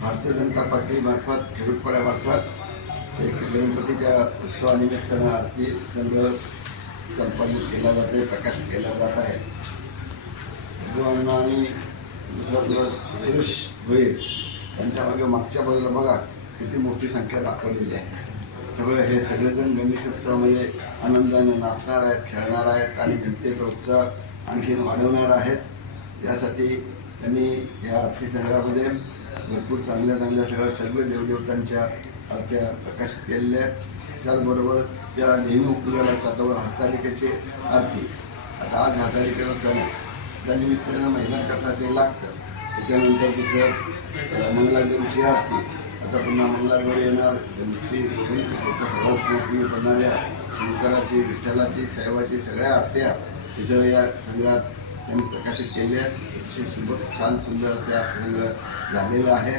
भारतीय जनता पार्टीमार्फत खेडूतपाड्यामार्फत एक गणपतीच्या उत्सवानिमित्तानं आरती संघ संपादित केला जाते प्रकाश केला जात आहे. आणि दुसरं सुरेश भोईर यांच्यामागे मागच्या बाजूला बघा किती मोठी संख्या दाखवलेली आहे. सगळं हे सगळेजण गणेश उत्सवामध्ये आनंदाने नाचणार आहेत खेळणार आहेत आणि जनतेचा उत्साह आणखीन वाढवणार आहेत. यासाठी त्यांनी या आरती संघामध्ये भरपूर चांगल्या चांगल्या सगळ्या सगळे देवदेवतांच्या आरत्या प्रकाशित केलेल्या आहेत. त्याचबरोबर त्या नेहमी उपयोगाला येतात त्यावर हरतालिकेची आरती. आता आज हरतालिकेचा सण आहे. त्यानिमित्तानं महिलांकरता ते लागतं. त्याच्यानंतर दुसरं मंगलागौरीची आरती. आता पुन्हा मंगलागौरी येणार. ती सर्वात बनणाऱ्या शंकराची विठ्ठलाची साहेबाची सगळ्या आरत्या तिथं या संग्रहात त्यांनी प्रकाशित केले आहेत. अतिशय सुंदर छान सुंदर असे आपलं झालेलं आहे.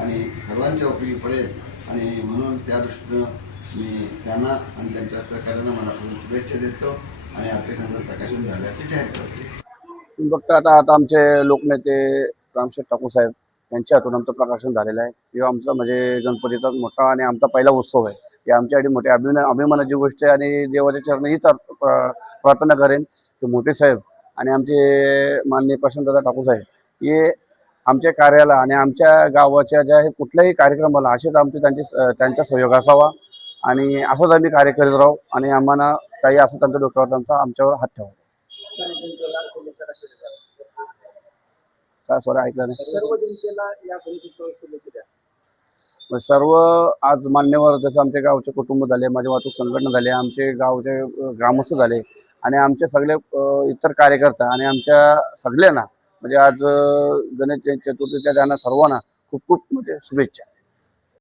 आणि सर्वांच्या उपयोगी पडेल. आणि म्हणून त्या दृष्टीनं मी त्यांना आणि त्यांच्या सहकार्यांना मनापासून शुभेच्छा देतो. आणि आपले संदर्भ प्रकाशित असे जाहीर करतो. बघता आता आता आमचे लोकनेते रामशेठ ठाकूर साहेब यांच्या हातून आमचं प्रकाशन झालेलं आहे. किंवा आमचा म्हणजे गणपतीचा मोठा आणि आमचा पहिला उत्सव आहे. ही आमच्यासाठी मोठी अभिमान अभिमानाची गोष्ट आहे आणि देवाच्या चरणी हीच प्रार्थना करेन की मोठे साहेब आणि आमचे माननीय प्रशांतदादा ठाकूर साहेब हे आमच्या कार्याला आणि आमच्या गावाच्या ज्या हे कुठल्याही कार्यक्रमाला असेच आमचे त्यांचे त्यांचा सहयोग असावा आणि असंच आम्ही कार्य करीत राहू आणि आम्हाला काही असं त्यांच्या डोक्यावर त्यांचा आमच्यावर हात ठेवा. काय सॉरी ऐकलं नाही. सर्व आज मान्यवर जसं आमचे गावचे कुटुंब झाले माझे वाहतूक संघटना झाले आमचे गावचे ग्रामस्थ झाले आणि आमचे सगळे इतर कार्यकर्ता आणि आमच्या सगळ्यांना म्हणजे आज गणेश चतुर्थीच्या त्यांना सर्वांना खूप खूप म्हणजे शुभेच्छा.